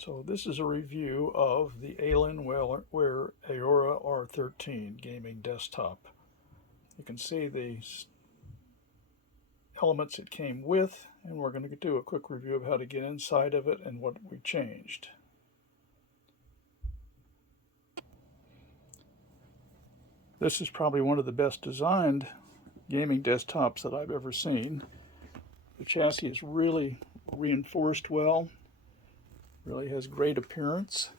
So this is a review of the Alienware Aurora R13 gaming desktop. You can see the elements it came with, and we're going to do a quick review of how to get inside of it and what we changed. This is probably one of the best designed gaming desktops that I've ever seen. The chassis is really reinforced well. Really has great appearance,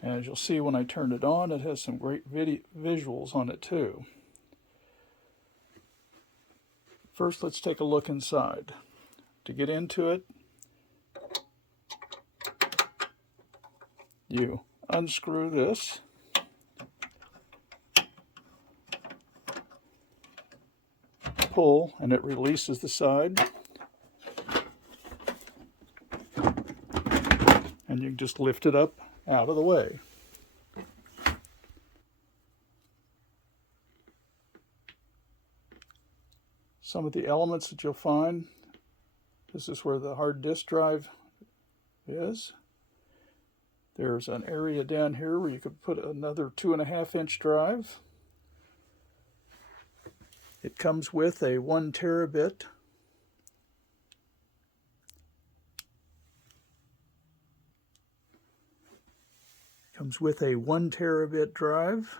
and as you'll see when I turn it on, it has some great visuals on it too. First, let's take a look inside. To get into it, you unscrew this, pull, and it releases the side. And you can just lift it up out of the way. Some of the elements that you'll find, this is where the hard disk drive is. There's an area down here where you could put another 2.5-inch drive. It comes with a 1 terabit drive,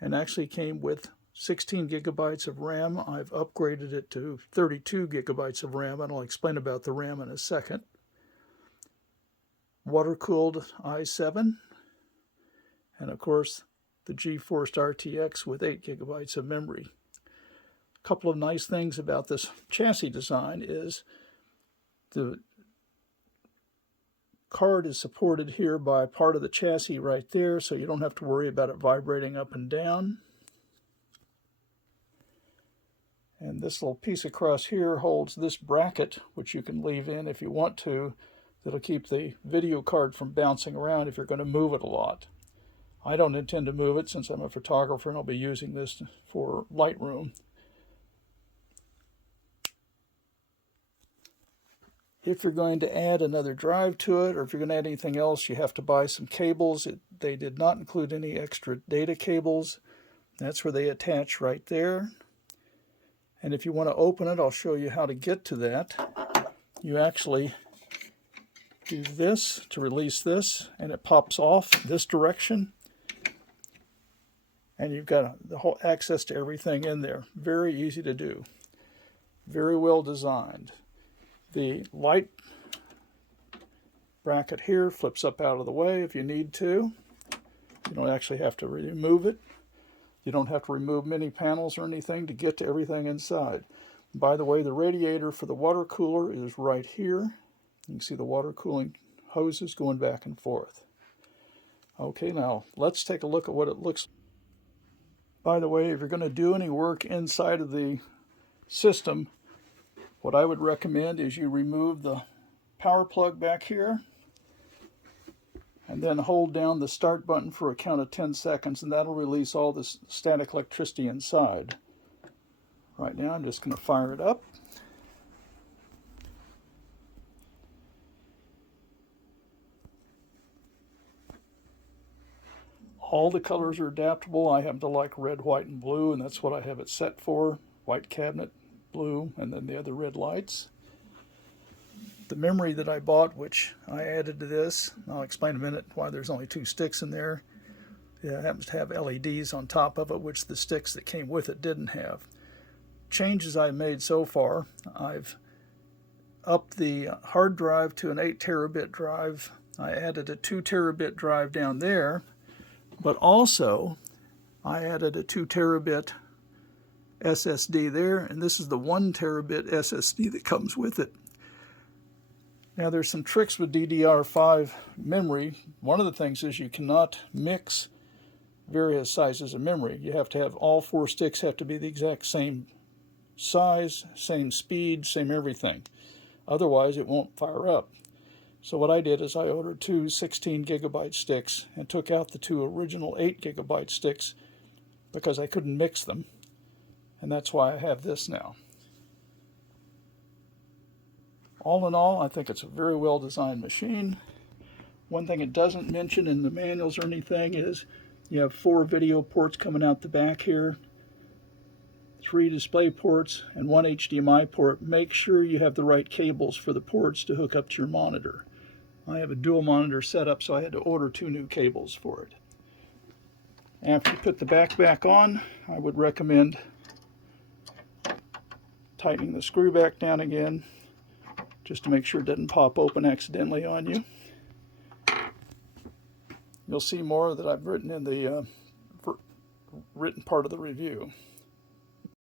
and actually came with 16 gigabytes of RAM. I've upgraded it to 32 gigabytes of RAM, and I'll explain about the RAM in a second. Water-cooled i7, and of course the GeForce RTX with 8 gigabytes of memory. A couple of nice things about this chassis design is the card is supported here by part of the chassis right there, so you don't have to worry about it vibrating up and down. And this little piece across here holds this bracket, which you can leave in if you want to. That'll keep the video card from bouncing around if you're going to move it a lot. I don't intend to move it since I'm a photographer and I'll be using this for Lightroom. If you're going to add another drive to it, or if you're going to add anything else, you have to buy some cables. They did not include any extra data cables. That's where they attach right there. And if you want to open it, I'll show you how to get to that. You actually do this to release this, and it pops off this direction. And you've got the whole access to everything in there. Very easy to do. Very well designed. The light bracket here flips up out of the way if you need to. You don't actually have to remove it. You don't have to remove many panels or anything to get to everything inside. By the way, the radiator for the water cooler is right here. You can see the water cooling hoses going back and forth. Okay, now let's take a look at what it looks like. By the way, if you're going to do any work inside of the system, what I would recommend is you remove the power plug back here and then hold down the start button for a count of 10 seconds, and that'll release all this static electricity inside. Right now I'm just going to fire it up. All the colors are adaptable. I happen to like red, white, and blue, and that's what I have it set for. White cabinet, blue, and then the other red lights. The memory that I bought, which I added to this, I'll explain in a minute why there's only 2 sticks in there. It happens to have LEDs on top of it, which the sticks that came with it didn't have. Changes I made so far: I've upped the hard drive to an 8 terabit drive. I added a 2 terabit drive down there, but also I added a 2 terabit SSD there, and this is the 1 terabit SSD that comes with it. Now there's some tricks with DDR5 memory. One of the things is you cannot mix various sizes of memory. You have to have all 4 sticks have to be the exact same size, same speed, same everything. Otherwise it won't fire up. So what I did is I ordered 2 16 gigabyte sticks and took out the 2 original 8 gigabyte sticks because I couldn't mix them. And that's why I have this now. All in all, I think it's a very well designed machine. One thing it doesn't mention in the manuals or anything is you have 4 video ports coming out the back here, 3 display ports, and 1 HDMI port. Make sure you have the right cables for the ports to hook up to your monitor. I have a dual monitor setup, so I had to order 2 new cables for it. After you put the back on, I would recommend tightening the screw back down again, just to make sure it doesn't pop open accidentally on you. You'll see more that I've written in the written part of the review.